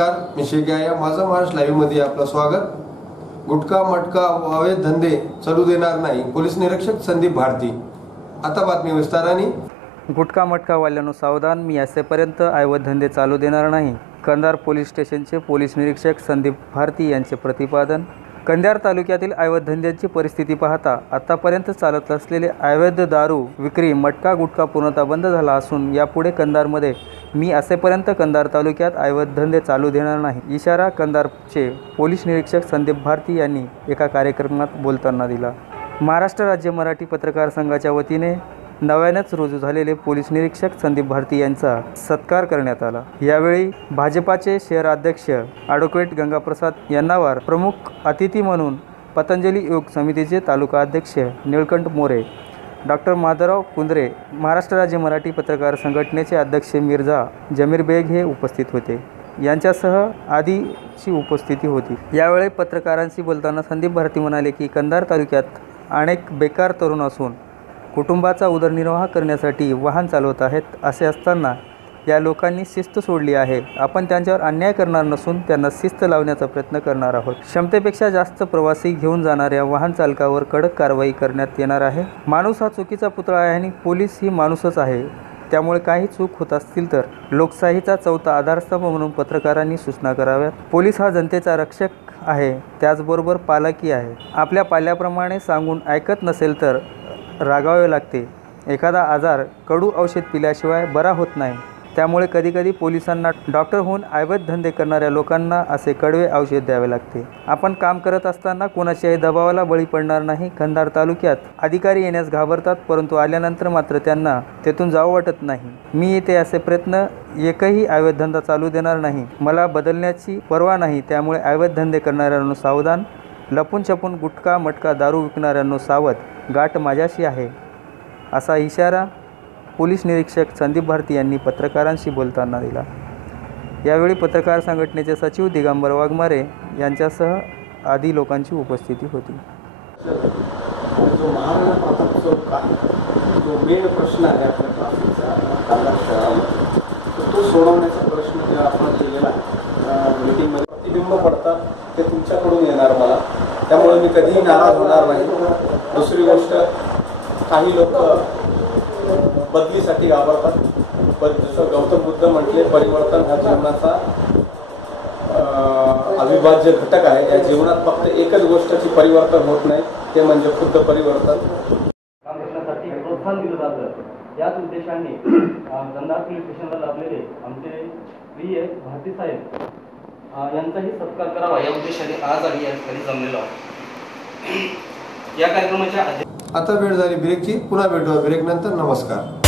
नमस्कार मी या माझा महाराष्ट्र लाईव्हमध्ये आपलं स्वागत. गुटखा मटका व अवैध धंदे चालू देणार नाही. पोलीस निरीक्षक संदीप भारती. आता बातमी विस्ताराने. गुटखा मटकावाल्यांनो सावधान. मी असेपर्यंत ऐवत धंदे चालू देणार नाही. कंधार पोलीस स्टेशनचे पोलीस निरीक्षक संदीप भारती यांचे प्रतिपादन. कंधार तालुक्यातील ऐवत धंद्यांची परिस्थिती पाहता आतापर्यंत चालत असलेले अवैध दारू विक्री मटका गुटखा पूर्णतः बंद झाला असून यापुढे कंधारमध्ये मी असेपर्यंत कंधार तालुक्यात ऐवत धंदे चालू देणार नाही इशारा कंधारचे पोलीस निरीक्षक संदीप भारती यांनी एका कार्यक्रमात बोलताना दिला. महाराष्ट्र राज्य मराठी पत्रकार संघाच्या वतीने नव्यानेच रुजू झालेले पोलीस निरीक्षक संदीप भारती यांचा सत्कार करण्यात आला. यावेळी भाजपाचे शहर अध्यक्ष ॲडव्होकेट गंगाप्रसाद यांनावर प्रमुख अतिथी म्हणून पतंजली योग समितीचे तालुका अध्यक्ष निळकंठ मोरे डॉक्टर माधवराव कुंद्रे महाराष्ट्र राज्य मराठी पत्रकार संघटनेचे अध्यक्ष मिर्झा जमीर बेग हे उपस्थित होते. यांच्यासह आदीची उपस्थिती होती. यावेळी पत्रकारांशी बोलताना संदीप भारती म्हणाले की कंधार तालुक्यात अनेक बेकार तरुण असून कुटुंबाचा उदरनिर्वाह करण्यासाठी वाहन चालवत आहेत असे असताना या लोकांनी शिस्त सोडली आहे. आपण त्यांच्यावर अन्याय करणार नसून त्यांना शिस्त लावण्याचा प्रयत्न करणार आहोत. क्षमतेपेक्षा जास्त प्रवासी घेऊन जाणाऱ्या वाहन चालकावर कडक कारवाई करण्यात येणार आहे. माणूस हा चुकीचा पुतळा आहे आणि पोलीस ही माणूसच आहे. त्यामुळे काही चूक होत असतील तर लोकशाहीचा चौथा आधारस्तंभ म्हणून पत्रकारांनी सूचना कराव्यात. पोलीस हा जनतेचा रक्षक आहे. त्याचबरोबर पालकी आहे. आपल्या पाल्याप्रमाणे सांगून ऐकत नसेल तर रागावे लागते. एखादा आजार कडू औषध पिल्याशिवाय बरा होत नाही. त्यामुळे कधीकधी पोलिसांना डॉक्टर होऊन अवैध धंदे करणाऱ्या लोकांना असे कडवे औषध द्यावे लागते. आपण काम करत असताना कोणाच्याही दबावाला बळी पडणार नाही. कंधार तालुक्यात अधिकारी येण्यास घाबरतात परंतु आल्यानंतर मात्र त्यांना तेथून जावं वाटत नाही. मी येथे असे प्रयत्न एकही अवैध धंदा चालू देणार नाही. मला बदलण्याची पर्वा नाही. त्यामुळे अवैध धंदे करणाऱ्यांनो सावधान. लपून छपून गुटखा मटका दारू विकणाऱ्यांनो सावध. गाठ माझ्याशी आहे. असा इशारा पोलीस निरीक्षक संदीप भारती यांनी पत्रकारांशी बोलताना दिला. यावेळी पत्रकार संघटनेचे सचिव दिगंबर वाघमारे यांच्यासह आदी लोकांची उपस्थिती होती. जो महाराणा प्रताप चौक आहे जो मेन प्रश्न आहे आपल्या ट्राफिकचा शहरामध्ये तर तो सोडवण्याचा प्रश्न जेव्हा आपण केलेला आहे मीटिंगमध्ये प्रतिबिंब पडतात ते तुमच्याकडून येणार मला. त्यामुळे मी कधीही नाराज होणार नाही. दुसरी गोष्ट काही लोक बदलीसाठी घाबरतात. पण जसं गौतम बुद्ध म्हटले परिवर्तन हा जीवनाचा अविभाज्य घटक आहे. या जीवनात फक्त एकच गोष्टची परिवर्तन होत नाही ते म्हणजे खुद्द परिवर्तन. प्रोत्साहन दिलं जातं याच उद्देशाने अं, कंधार पोलीस स्टेशनला लाभलेले आमचे प्रिय भारती साहेब यांचाही सत्कार करावा. या उद्देशाने आज आम्ही या ठिकाणी जमलेलो आहोत. या कार्यक्रमाच्या अध्यक्ष आता वेळ झाली ब्रेकची. पुन्हा भेटू ब्रेक नंतर नमस्कार.